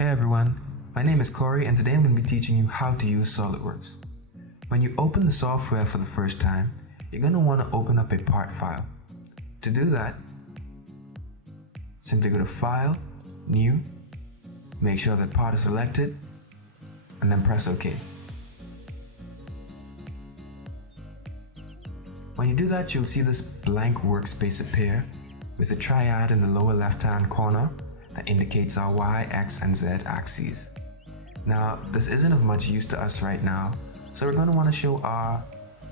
Hey everyone, my name is Corey and today I'm going to be teaching you how to use SolidWorks. When you open the software for the first time, you're going to want to open up a part file. To do that, simply go to File, New, make sure that part is selected, and then press OK. When you do that, you'll see this blank workspace appear with a triad in the lower left-hand corner that indicates our Y, X, and Z axes. Now, this isn't of much use to us right now, so we're going to want to show our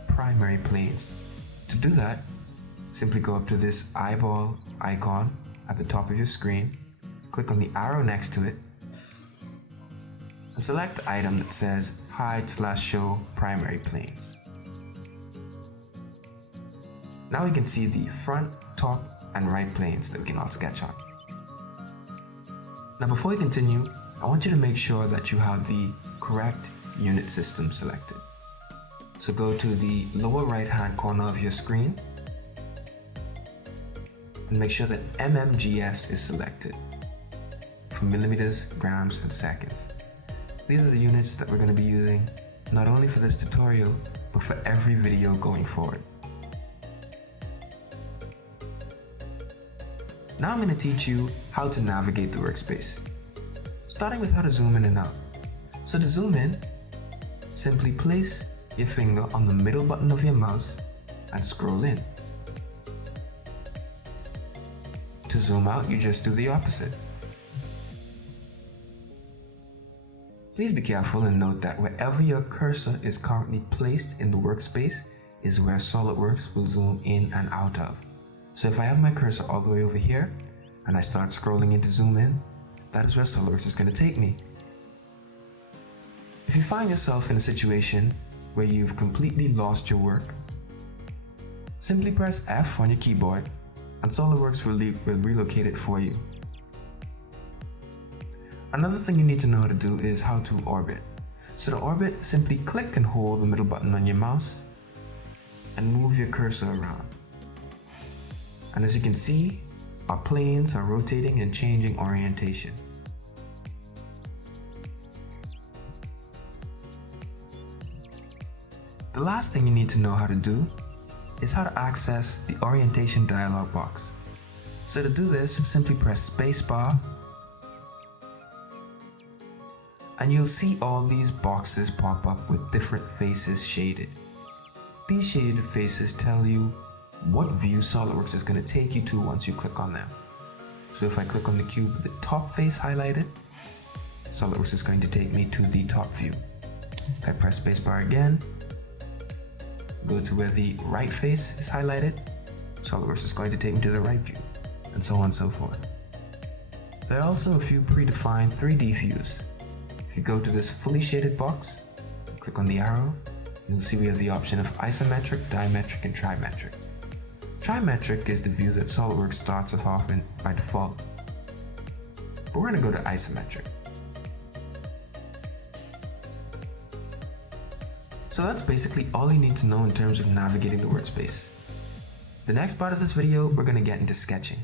primary planes. To do that, simply go up to this eyeball icon at the top of your screen, click on the arrow next to it, and select the item that says Hide/Show Primary Planes. Now we can see the front, top, and right planes that we can all sketch on. Now before we continue, I want you to make sure that you have the correct unit system selected. So go to the lower right hand corner of your screen and make sure that MMGS is selected for millimeters, grams, and seconds. These are the units that we're going to be using not only for this tutorial, but for every video going forward. Now I'm going to teach you how to navigate the workspace, starting with how to zoom in and out. So to zoom in, simply place your finger on the middle button of your mouse and scroll in. To zoom out, you just do the opposite. Please be careful and note that wherever your cursor is currently placed in the workspace is where SolidWorks will zoom in and out of. So if I have my cursor all the way over here and I start scrolling in to zoom in, that is where SolidWorks is going to take me. If you find yourself in a situation where you've completely lost your work, simply press F on your keyboard and SolidWorks will relocate it for you. Another thing you need to know how to do is how to orbit. So to orbit, simply click and hold the middle button on your mouse and move your cursor around. And as you can see, our planes are rotating and changing orientation. The last thing you need to know how to do is how to access the orientation dialog box. So to do this, simply press spacebar and you'll see all these boxes pop up with different faces shaded. These shaded faces tell you what view SolidWorks is going to take you to once you click on them. So if I click on the cube with the top face highlighted, SolidWorks is going to take me to the top view. If I press spacebar again, go to where the right face is highlighted, SolidWorks is going to take me to the right view, and so on and so forth. There are also a few predefined 3D views. If you go to this fully shaded box, click on the arrow, you'll see we have the option of isometric, dimetric, and trimetric. Trimetric is the view that SolidWorks starts us off in by default, but we're going to go to isometric. So that's basically all you need to know in terms of navigating the workspace. The next part of this video, we're going to get into sketching.